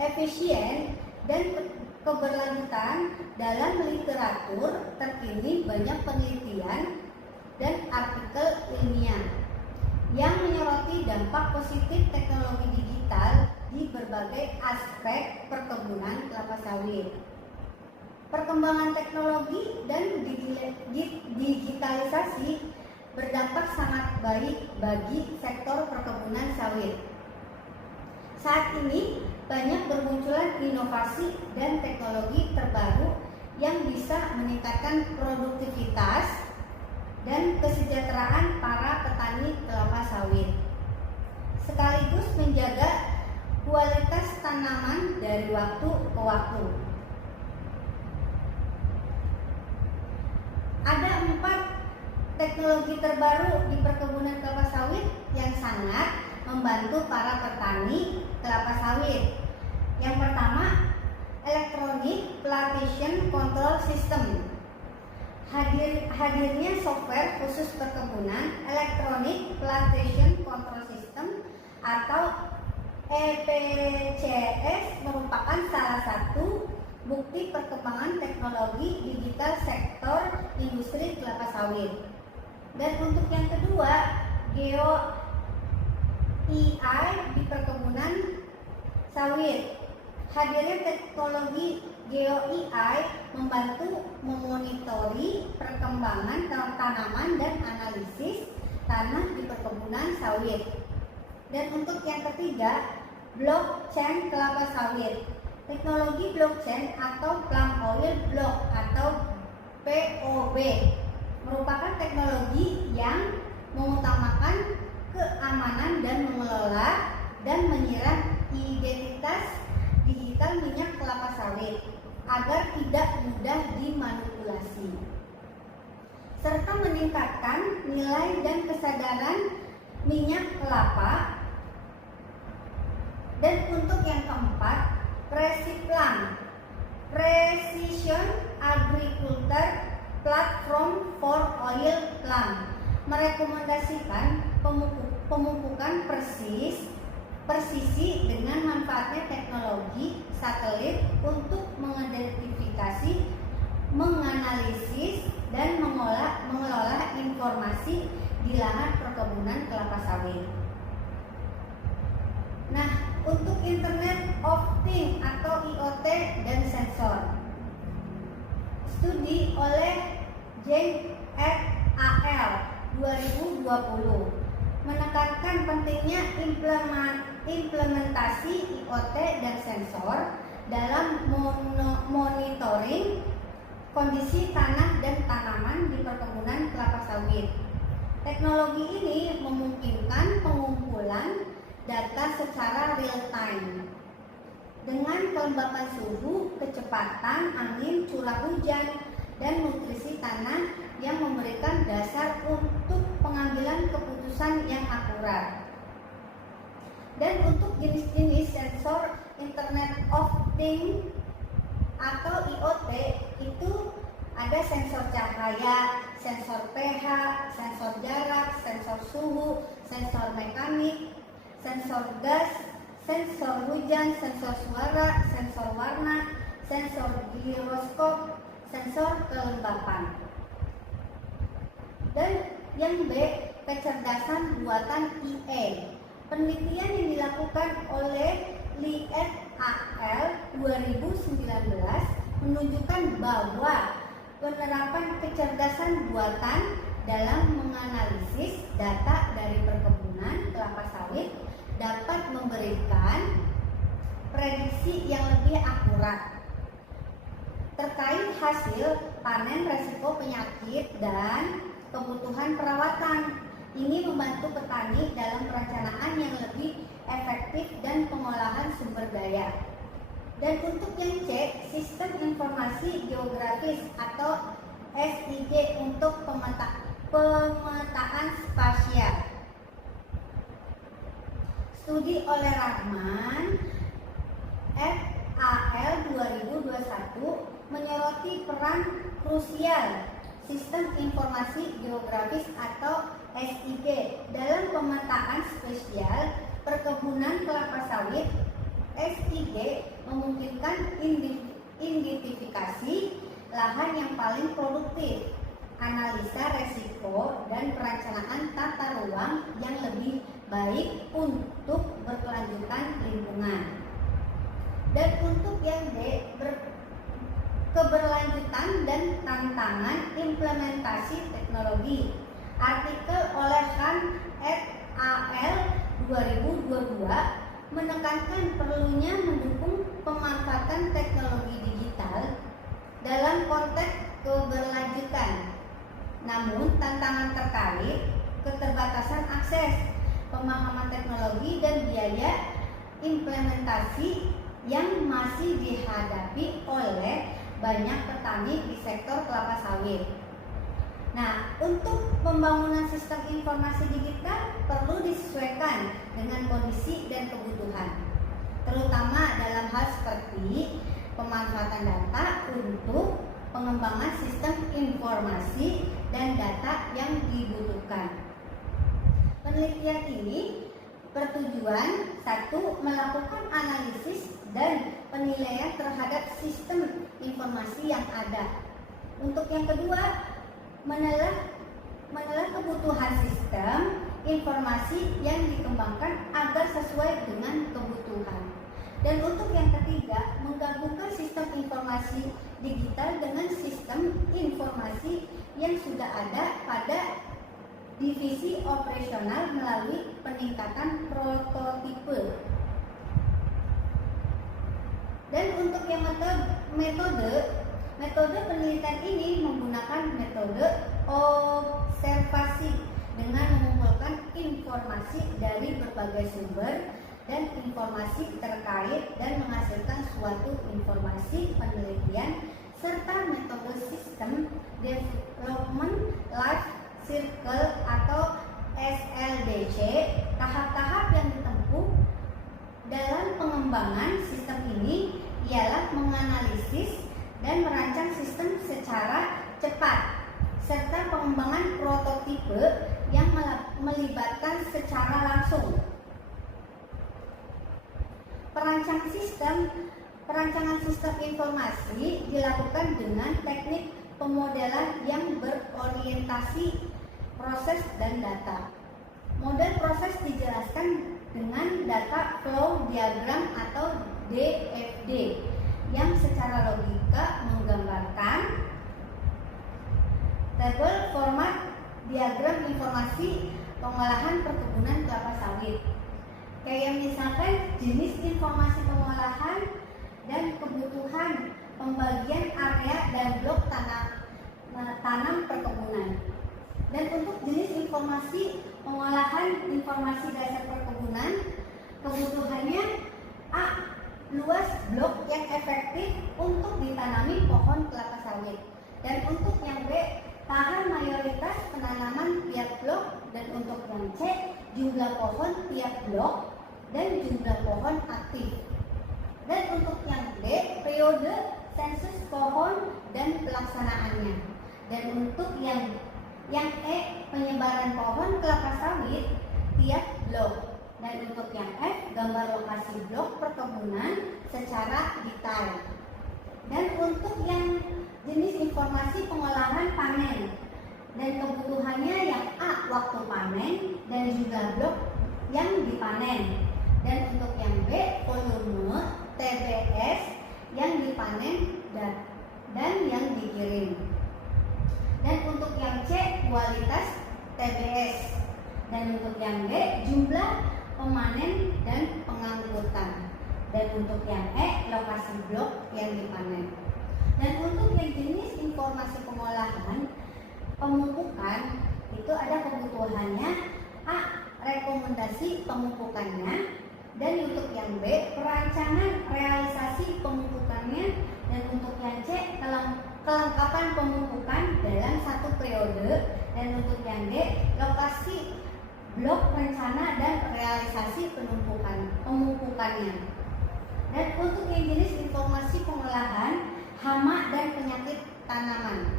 efisien, dan keberlanjutan. Dalam literatur terkini banyak penelitian dan artikel ilmiah yang menyoroti dampak positif teknologi digital di berbagai aspek perkebunan kelapa sawit. Perkembangan teknologi dan digitalisasi berdampak sangat baik bagi sektor perkebunan sawit. Saat ini banyak bermunculan inovasi dan teknologi terbaru yang bisa meningkatkan produktivitas dan kesejahteraan para petani kelapa sawit, sekaligus menjaga kualitas tanaman dari waktu ke waktu. Ada 4 teknologi terbaru di perkebunan kelapa sawit yang sangat membantu para petani kelapa sawit. Yang pertama, Electronic Plantation Control System. Hadirnya software khusus perkebunan Electronic Plantation Control System atau EPCS merupakan salah satu bukti perkembangan teknologi digital sektor industri kelapa sawit. Dan untuk yang kedua, Geo AI di perkebunan sawit. Hadirnya teknologi Geo AI membantu memonitori perkembangan tanaman dan analisis tanah di perkebunan sawit. Dan untuk yang ketiga, blockchain kelapa sawit. Teknologi blockchain atau palm oil block atau POB merupakan teknologi yang mengutamakan keamanan dan mengelola dan menyerap identitas digital minyak kelapa sawit agar tidak mudah dimanipulasi, serta meningkatkan nilai dan kesadaran minyak kelapa. Dan untuk yang keempat, Presiplan, Precision Agriculture Platform for Oil Palm, merekomendasikan pemupukan presisi dengan manfaatnya teknologi satelit untuk mengidentifikasi, menganalisis, dan mengelola informasi di lahan perkebunan kelapa sawit. Nah, untuk Internet of Things atau IoT dan sensor, studi oleh James et al. 2020 menekankan pentingnya implementasi IoT dan sensor dalam monitoring kondisi tanah dan tanaman di perkebunan kelapa sawit. Teknologi ini memungkinkan pengumpulan data secara real time dengan kelembapan suhu, kecepatan angin, curah hujan, dan nutrisi tanah yang memberikan dasar untuk pengambilan keputusan yang akurat. Dan untuk jenis-jenis sensor Internet of Things atau IoT itu ada sensor cahaya, sensor pH, sensor jarak, sensor suhu, sensor mekanik, sensor gas, sensor hujan, sensor suara, sensor warna, sensor giroskop, sensor kelembapan. Dan yang B, kecerdasan buatan IA. Penelitian yang dilakukan oleh Lee et al. 2019 menunjukkan bahwa penerapan kecerdasan buatan dalam menganalisis data dari perkebunan kelapa sawit dapat memberikan prediksi yang lebih akurat terkait hasil panen, resiko penyakit, dan kebutuhan perawatan. Ini membantu petani dalam perencanaan yang lebih efektif dan pengolahan sumber daya. Dan untuk yang C, sistem informasi geografis atau SIG untuk pemetaan spasial. Studi oleh Rahman et al. 2021 menyoroti peran krusial sistem informasi geografis atau SIG dalam pemetaan spasial perkebunan kelapa sawit. SIG memungkinkan identifikasi lahan yang paling produktif, analisa resiko, dan perencanaan tata ruang yang lebih baik untuk berkelanjutan lingkungan. Dan untuk yang D, keberlanjutan dan tantangan implementasi teknologi. Artikel oleh Han et al. 2022 menekankan perlunya mendukung pemanfaatan teknologi digital dalam konteks keberlanjutan. Namun, tantangan terkait keterbatasan akses, pemahaman teknologi, dan biaya implementasi yang masih dihadapi oleh banyak petani di sektor kelapa sawit. Nah, untuk pembangunan sistem informasi digital perlu disesuaikan dengan kondisi dan kebutuhan, terutama dalam hal seperti pemanfaatan data untuk pengembangan sistem informasi dan data yang dibutuhkan. Penelitian ini bertujuan satu, melakukan analisis dan penilaian terhadap sistem informasi yang ada. Untuk yang kedua, menelah kebutuhan sistem informasi yang dikembangkan agar sesuai dengan kebutuhan. Dan untuk yang ketiga, menggabungkan sistem informasi digital dengan sistem informasi yang sudah ada pada divisi operasional melalui peningkatan prototipe. Dan untuk yang metode penelitian ini menggunakan metode observasi dengan mengumpulkan informasi dari berbagai sumber dan informasi terkait dan menghasilkan suatu informasi penelitian serta metode sistem development life cycle atau SLDC. Tahap-tahap yang ditempuh dalam pengembangan sistem ini ialah menganalisis dan merancang sistem secara cepat serta pengembangan prototipe yang melibatkan secara langsung. Perancangan sistem informasi dilakukan dengan teknik pemodelan yang berorientasi proses dan data. Model proses dijelaskan dengan data flow diagram atau DFD yang secara logika menggambarkan tabel format diagram informasi pengolahan perkebunan kelapa sawit. Kayak misalkan jenis informasi pengolahan dan kebutuhan pembagian area dan blok tanam perkebunan. Dan untuk jenis informasi pengolahan informasi dasar perkebunan, kebutuhannya A. Luas blok yang efektif untuk ditanami pohon kelapa sawit. Dan untuk yang B, tahan mayoritas penanaman tiap blok. Dan untuk yang C, jumlah pohon tiap blok dan jumlah pohon aktif. Dan untuk yang D, periode sensus pohon dan pelaksanaannya. Dan untuk yang E, penyebaran pohon kelapa sawit tiap blok. Dan untuk yang F, gambar lokasi blok perkebunan secara detail. Dan untuk yang jenis informasi pengolahan panen, dan kebutuhannya yang A, waktu panen dan jumlah blok yang dipanen. Dan untuk yang B, volume TBS yang dipanen dan yang dikirim. Dan untuk yang C, kualitas TBS. Dan untuk yang D, jumlah pemanen dan pengangkutan. Dan untuk yang E, lokasi blok yang dipanen. Dan untuk yang jenis informasi pengolahan pemupukan, itu ada kebutuhannya A, rekomendasi pemupukannya. Dan untuk yang B, perancangan realisasi pemupukannya. Dan untuk yang C, kelengkapan pemupukan dalam satu periode. Dan untuk yang D, lokasi blok rencana dan realisasi pemupukannya. Dan untuk yang jenis informasi pengolahan hama dan penyakit tanaman.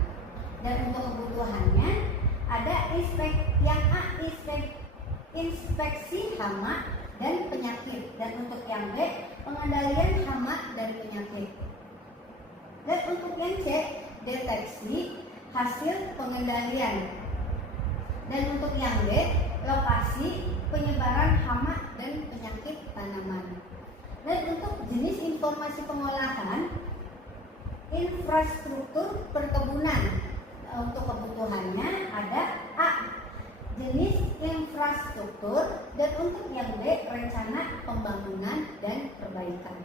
Dan untuk kebutuhannya ada yang A, inspeksi hama dan penyakit. Dan untuk yang B, pengendalian hama dari penyakit. Dan untuk yang C, deteksi hasil pengendalian. Dan untuk yang D, lokasi penyebaran hama dan penyakit tanaman. Dan untuk jenis informasi pengolahan, infrastruktur perkebunan. Untuk kebutuhannya ada A, jenis infrastruktur, dan untuk yang B, rencana pembangunan dan perbaikan.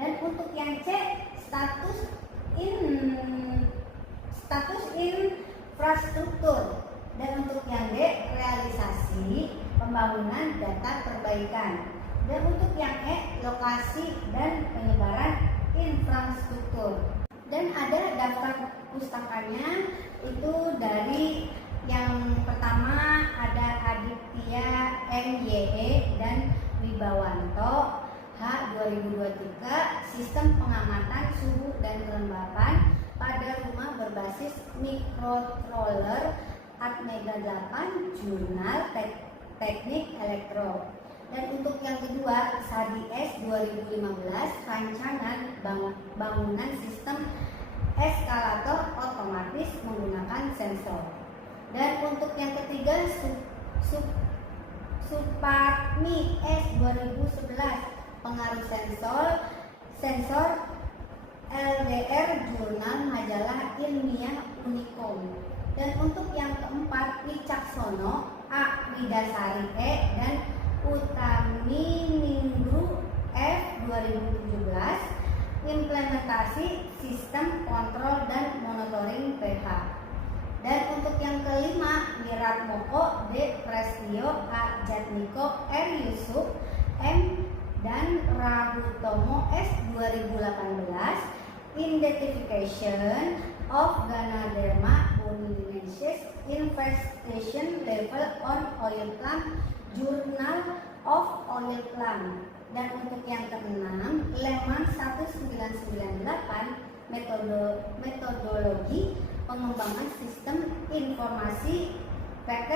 Dan untuk yang C, status infrastruktur. Dan untuk yang D, realisasi pembangunan data perbaikan. Dan untuk yang E, lokasi dan penyebaran infrastruktur. Dan ada daftar pustakanya, itu dari yang pertama ada Aditya MYE dan Wibawanto H 2023, sistem pengamatan suhu dan kelembapan pada rumah berbasis microcontroller Atmega 8, jurnal teknik elektro. Dan untuk yang kedua, Sadi S 2015, rancangan bangunan sistem eskalator otomatis menggunakan sensor. Dan untuk yang ketiga, Suparmi S 2011, pengaruh sensor LDR, jurnal majalah ilmiah Unicom. Dan untuk yang keempat, Wicaksono A Widasari E dan Utaminingru F 2017, implementasi sistem kontrol dan monitoring pH. Dan untuk yang kelima, Wiratmoko D Prestio A Jatmiko R Yusuf M dan Rahutomo S 2018, identification of Ganoderma bonaerensis infestation level on oil plant, Journal of Oil Plant. Dan untuk yang keenam, Lehman 1998, metodologi pengembangan sistem informasi PT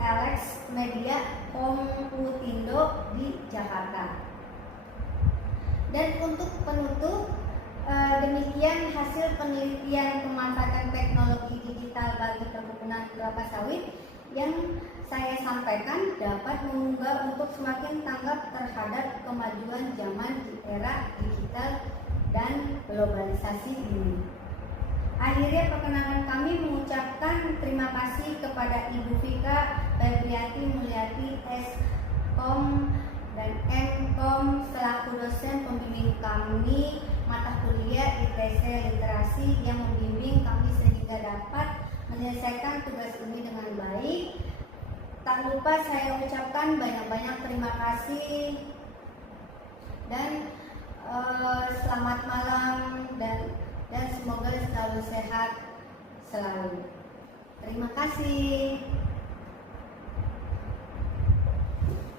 Alex Media Komputindo di Jakarta. Dan untuk penutup, demikian hasil penelitian pemanfaatan teknologi digital bagi perkebunan kelapa sawit yang saya sampaikan dapat mengunggah untuk semakin tanggap terhadap kemajuan zaman di era digital dan globalisasi ini. Akhirnya perkenalan kami mengucapkan terima kasih kepada Ibu Vika Febrianti Mulyati S.Com dan M.Com selaku dosen pembimbing kami mata kuliah ITC Literasi yang membimbing kami sehingga dapat menyelesaikan tugas ini dengan baik. Tak lupa saya ucapkan banyak-banyak terima kasih dan selamat malam dan semoga selalu sehat selalu. Terima kasih.